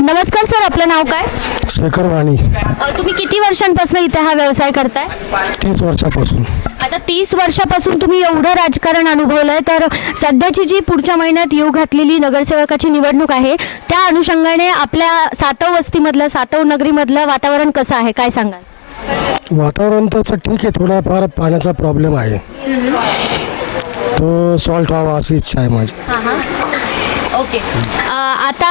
नमस्कार सर, आपलं नाव काय? शेखर वाणी. तुम्ही किती वर्षांपासून इथे हा व्यवसाय करताय? 30 वर्षापासून. आता 30 वर्षापासून तुम्ही एवढं राजकारण अनुभवलंय, तर सध्याची जी पुढच्या महिन्यात येऊ घातलेली नगरसेवकाची निवडणूक आहे, त्या अनुषंगाने आपल्या सातव वस्तीमधलं, सातव नगरीमधलं वातावरण कसं आहे, काय सांगाल? वातावरण तसं ठीक आहे, थोडाफार पाण्याचा प्रॉब्लेम आहे, तो सॉल्ट व्हावा अशी इच्छा आहे माझी. ओके. आता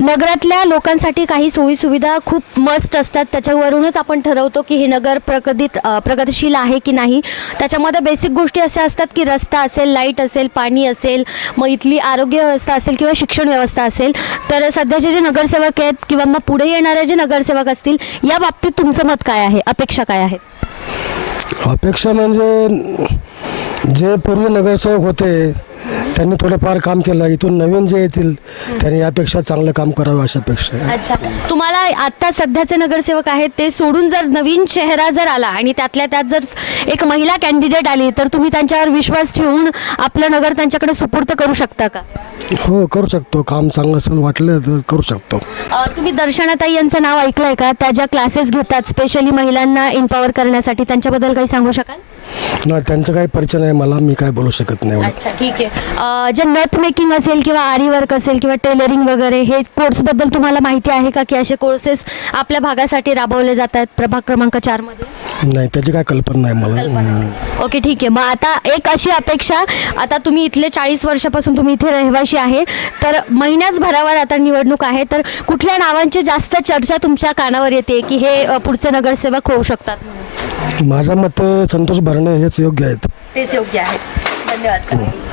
नगरातल्या लोकांसाठी काही सोयीसुविधा खूप मस्ट असतात, त्याच्यावरूनच आपण ठरवतो की हे नगर प्रगतिशील आहे की नाही. त्याच्यामध्ये बेसिक गोष्टी अशा असतात की रस्ता असेल, लाईट असेल, पाणी असेल, मग इथली आरोग्य व्यवस्था असेल किंवा शिक्षण व्यवस्था असेल. तर सध्याचे जे नगरसेवक आहेत किंवा मग पुढे येणारे जे नगरसेवक असतील, या बाबतीत तुमचं मत काय आहे, अपेक्षा काय आहेत? अपेक्षा म्हणजे जे पूर्वी नगरसेवक होते त्यांनी थोडंफार काम केलं, इथून नवीन जे येतील त्यांनी यापेक्षा चांगलं काम करावं अशा अपेक्षा. अच्छा, तुम्हाला आता सध्याचे नगरसेवक आहेत ते सोडून जर नवीन चेहरा जर आला आणि त्यातल्या त्यात जर एक महिला कॅन्डिडेट आली, तर तुम्ही त्यांच्यावर विश्वास ठेवून आपलं नगर त्यांच्याकडे सुपूर्द करू शकता का? हो, करू शकतो. काम चांगलं असेल वाटलं तर करू शकतो. तुम्ही दर्शनाताई यांचं नाव ऐकलंय का? त्या ज्या क्लासेस घेतात स्पेशली महिलांना एम्पॉवर करण्यासाठी, त्यांच्याबद्दल काही सांगू शकाल? नाही, त्यांचं काही परिचय नाही मला, मी काय बोलू शकत नाही. अच्छा, ठीक आहे. जे नथ मेकिंग असेल किंवा आरी वर्क असेल किंवा टेलरिंग वगैरे, हे कोर्सबद्दल तुम्हाला माहिती आहे का की असे कोर्सेस आपल्या भागासाठी राबवले जातात प्रभाग क्रमांक 4 मध्ये? नाही, त्याची काय कल्पना नाही मला. ओके, ठीक आहे. मग आता एक अशी अपेक्षा, आता तुम्ही इथले 40 वर्षापासून तुम्ही इथे रहिवाशी आहे, तर महिन्याच भरावर आता निवडणूक आहे, तर कुठल्या नावांची जास्त चर्चा तुमच्या कानावर येते की हे पुढचे नगरसेवक होऊ शकतात? माझ्या मते संतोष भरणे हेच योग्य आहेत. तेच योग्य आहे. धन्यवाद.